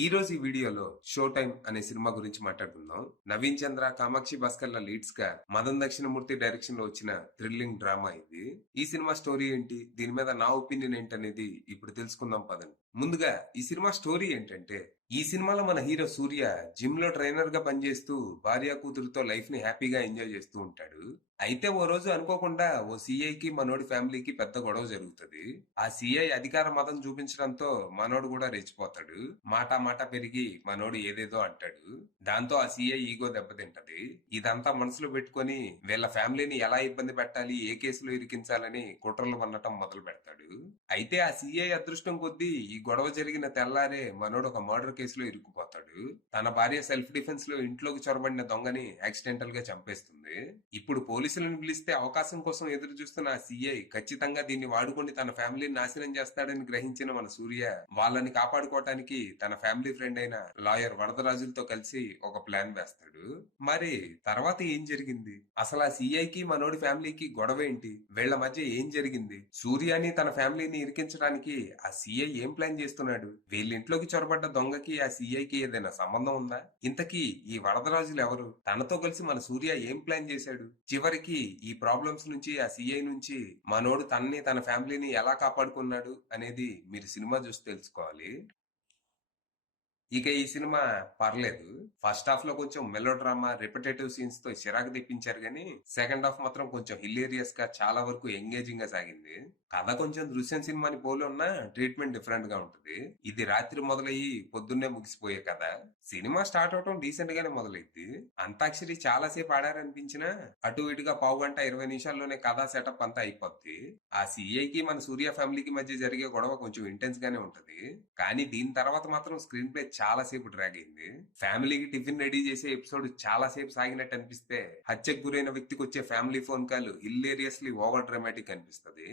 ఈ రోజు ఈ వీడియోలో షో టైం అనే సినిమా గురించి మాట్లాడుకుందాం. నవీన్ చంద్ర, కామాక్షి భాస్కర్ల లీడ్స్ గా మదన్ దక్షిణమూర్తి డైరెక్షన్ లో వచ్చిన థ్రిల్లింగ్ డ్రామా ఇది. ఈ సినిమా స్టోరీ ఏంటి, దీని మీద నా ఒపీనియన్ ఏంటనేది ఇప్పుడు తెలుసుకుందాం పదండి. ముందుగా ఈ సినిమా స్టోరీ ఏంటంటే, ఈ సినిమాలో మన హీరో సూర్య జిమ్ లో ట్రైనర్ గా పనిచేస్తూ భార్య కూతురుతో లైఫ్ ని హ్యాపీగా ఎంజాయ్ చేస్తూ ఉంటాడు. అయితే ఓ రోజు అనుకోకుండా ఓ సిఐకి మనోడి ఫ్యామిలీకి పెద్ద గొడవ జరుగుతుంది. ఆ సిఐ అధికార మతం చూపించడంతో మనోడు కూడా రెచ్చిపోతాడు. మాట మాట పెరిగి మనోడు ఏదేదో అంటాడు. దాంతో ఆ సిఐ ఈగో దెబ్బతింటది. ఇదంతా మనసులో పెట్టుకొని వీళ్ళ ఫ్యామిలీని ఎలా ఇబ్బంది పెట్టాలి, ఏ కేసులో ఇరికించాలని కుట్రలు పన్నటం మొదలు పెడతాడు. అయితే ఆ సిఐ అదృష్టం కొద్దీ ఈ గొడవ జరిగిన తెల్లారే మనోడు ఒక మర్డర్ కేసులో ఇరుక్కుపోతాడు. తన భార్య సెల్ఫ్ డిఫెన్స్ లో ఇంట్లోకి చొరబడిన దొంగని యాక్సిడెంటల్ గా చంపేస్తుంది. ఇప్పుడు పోలీసులను పిలిస్తే అవకాశం కోసం ఎదురు చూస్తున్న ఆ సిఐ ఖచ్చితంగా దీన్ని వాడుకొని తన ఫ్యామిలీని నాశనం చేస్తాడని గ్రహించిన మన సూర్య వాళ్ళని కాపాడుకోవటానికి తన ఫ్యామిలీ ఫ్రెండ్ అయిన లాయర్ వరదరాజులతో కలిసి ఒక ప్లాన్ వేస్తాడు. మరి తర్వాత ఏం జరిగింది, అసలు ఆ సిఐకి మనోడి ఫ్యామిలీకి గొడవ ఏంటి, వీళ్ల మధ్య ఏం జరిగింది, సూర్యని తన ఫ్యామిలీని ఇరికించడానికి ఆ సిఐ ఏం ప్లాన్ చేస్తున్నాడు, వీళ్ళ ఇంట్లోకి చొరబడ్డ దొంగకి ఆ సిఐకి ఏదైనా సంబంధం ఉందా, ఇంతకీ ఈ వరదరాజులు ఎవరు, తనతో కలిసి మన సూర్య ఏం ప్లాన్ చేశాడు, చివరికి ఈ ప్రాబ్లమ్స్ నుంచి ఆ సిఐ నుంచి మనోడు తనని తన ఫ్యామిలీని ఎలా కాపాడుకున్నాడు అనేది మీరు సినిమా చూసి తెలుసుకోవాలి. ఇక ఈ సినిమా పర్లేదు. ఫస్ట్ హాఫ్ లో కొంచెం మెలో డ్రామా, రిపిటేటివ్ సీన్స్ తో చిరాకు తెప్పించారు గానీ సెకండ్ హాఫ్ మాత్రం కొంచెం హిలేరియస్ గా, చాలా వరకు ఎంగేజింగ్ గా సాగింది. కథ కొంచెం దృశ్యం సినిమాని పోలి ఉన్నా ట్రీట్మెంట్ డిఫరెంట్ గా ఉంటుంది. ఇది రాత్రి మొదలయ్యి పొద్దున్నే ముగిసిపోయే కథ. సినిమా స్టార్ట్ అవటం డీసెంట్ గానే మొదలైద్ది. అంతాక్షరి చాలా సేపు ఆడారనిపించినా అటు ఇటుగా పావు గంట 20 నిమిషాల్లోనే కథా సెటప్ అంతా అయిపోద్ది. ఆ సిఐకి మన సూర్య ఫ్యామిలీకి మధ్య జరిగే గొడవ కొంచెం ఇంటెన్స్ గానే ఉంటది. కానీ దీని తర్వాత మాత్రం స్క్రీన్ ప్లే చాలా సేపు డ్రాగ్ అయింది. ఫ్యామిలీకి టిఫిన్ రెడీ చేసే ఎపిసోడ్ చాలా సేపు సాగినట్టు అనిపిస్తే హత్యకు గురైన వ్యక్తికి వచ్చే family phone call hilariously over dramatic అనిపిస్తుంది.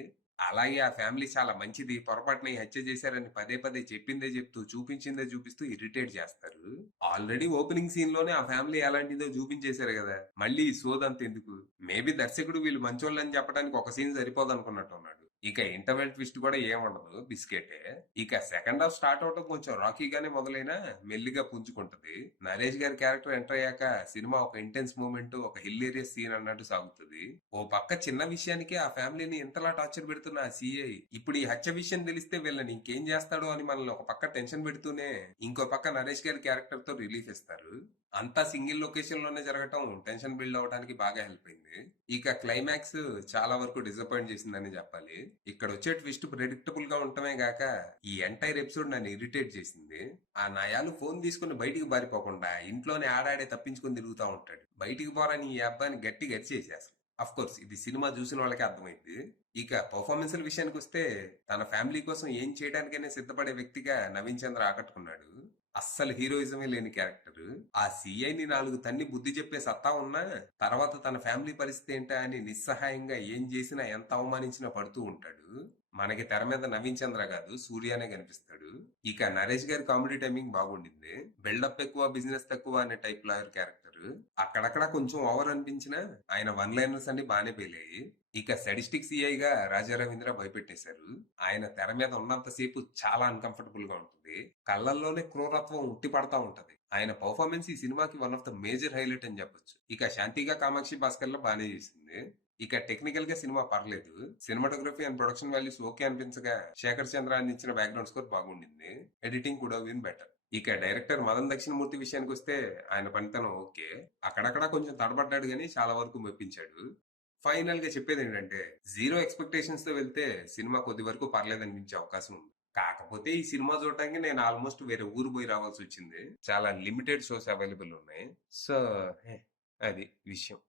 అలాగే ఆ ఫ్యామిలీ చాలా మంచిది, పొరపాటున ఈ హత్య చేశారని పదే పదే చెప్పిందే చెప్తూ చూపించిందే చూపిస్తూ ఇరిటేట్ చేస్తారు. ఆల్రెడీ ఓపెనింగ్ సీన్ లోనే ఆ ఫ్యామిలీ ఎలాంటిదో చూపించేశారు కదా, మళ్ళీ ఈ సోదంత ఎందుకు. మేబీ దర్శకుడు వీళ్ళు మంచోళ్ళని చెప్పడానికి ఒక సీన్ సరిపోదు అనుకున్నట్టు ఉన్నాడు. ఇక ఇంటర్వెల్ ట్విస్ట్ కూడా ఏముండదు, బిస్కెటే. ఇక సెకండ్ హాఫ్ స్టార్ట్ అవటం కొంచెం రాకీగానే మొదలైనా మెల్లిగా పుంజుకుంటది. నరేష్ గారి క్యారెక్టర్ ఎంటర్ అయ్యాక సినిమా ఒక ఇంటెన్స్ మూమెంట్, ఒక హిల్లేరియస్ సీన్ అన్నట్టు సాగుతుంది. ఓ పక్క చిన్న విషయానికి ఆ ఫ్యామిలీని ఇంతలా టార్చర్ పెడుతున్న ఆ సిఐ ఇప్పుడు ఈ హత్య విషయం తెలిస్తే వీళ్ళని ఇంకేం చేస్తాడో అని మనల్ని ఒక పక్క టెన్షన్ పెడుతూనే ఇంకో పక్క నరేష్ గారి క్యారెక్టర్ తో రిలీఫ్ ఇస్తారు. అంతా సింగిల్ లొకేషన్ లోనే జరగటం టెన్షన్ బిల్డ్ అవడానికి బాగా హెల్ప్ అయింది. ఇక క్లైమాక్స్ చాలా వరకు డిసప్పాయింట్ చేసిందని చెప్పాలి. ఇక్కడ వచ్చే ట్విస్ట్ ప్రెడిక్టబుల్ గా ఉండటమే గాక ఈ ఎంటైర్ ఎపిసోడ్ నన్ను ఇరిటేట్ చేసింది. ఆ నయాలు ఫోన్ తీసుకుని బయటికి పారిపోకుండా ఇంట్లోనే ఆడాడే తప్పించుకుని తిరుగుతూ ఉంటాడు. బయటికి పోరాని ఈ అబ్బాయిని గట్టిగా అరిచేసేస్తారు. అఫ్ కోర్స్ ఇది సినిమా చూసిన వాళ్ళకి అర్థమైంది. ఇక పర్ఫార్మెన్స్ల విషయానికి వస్తే తన ఫ్యామిలీ కోసం ఏం చేయడానికైనా సిద్ధపడే వ్యక్తిగా నవీన్ చంద్ర ఆకట్టుకున్నాడు. అస్సలు హీరోయిజమే లేని క్యారెక్టర్. ఆ సిఐని 4 తన్ని బుద్ధి చెప్పే సత్తా ఉన్నా తర్వాత తన ఫ్యామిలీ పరిస్థితి ఏంటా అని నిస్సహాయంగా ఏం చేసినా, ఎంత అవమానించినా పడుతూ ఉంటాడు. మనకి తెర మీద నవీన్ చంద్ర కాదు, సూర్యనే కనిపిస్తాడు. ఇక నరేష్ గారి కామెడీ టైమింగ్ బాగుండింది. బిల్డప్ ఎక్కువ, బిజినెస్ తక్కువ అనే టైప్ లాయర్ క్యారెక్టర్ అక్కడక్కడ కొంచెం ఓవర్ అనిపించినా ఆయన వన్ లైనర్స్ అన్ని బానే పేలాయి. ఇక సెడిస్టిక్ సిఐ గా రాజా రవీంద్ర భయపెట్టేశారు. ఆయన తెర మీద ఉన్నంతసేపు చాలా అన్కంఫర్టబుల్ గా ఉంటుంది. కళ్ళల్లోనే క్రూరత్వం ఉట్టి పడతా ఉంటది. ఆయన పర్ఫార్మెన్స్ ఈ సినిమాకి one of the major highlight అని చెప్పొచ్చు. ఇక శాంతిగా కామాక్షి భాస్కర్ లో బానే చేసింది. ఇక టెక్నికల్ గా సినిమా పర్లేదు. Cinematography and production values okay అనిపించగా శేఖర్ చంద్ర అందించిన బ్యాక్గ్రౌండ్ స్కోర్ బాగుండింది. ఎడిటింగ్ కూడా విన్ బెటర్. ఇక డైరెక్టర్ మదన్ దక్షిణమూర్తి విషయానికి వస్తే ఆయన పనితనం ఓకే. అక్కడక్కడ కొంచెం తడబడ్డాడు గానీ చాలా వరకు మెప్పించాడు. ఫైనల్ గా చెప్పేది ఏంటంటే, జీరో ఎక్స్పెక్టేషన్స్ తో వెళ్తే సినిమా కొద్ది వరకు పర్లేదనిపించే అవకాశం ఉంది. కాకపోతే ఈ సినిమా చూడటానికి నేను ఆల్మోస్ట్ వేరే ఊరు పోయి రావాల్సి వచ్చింది. చాలా లిమిటెడ్ షోస్ అవైలబుల్ ఉన్నాయి. సో అది విషయం.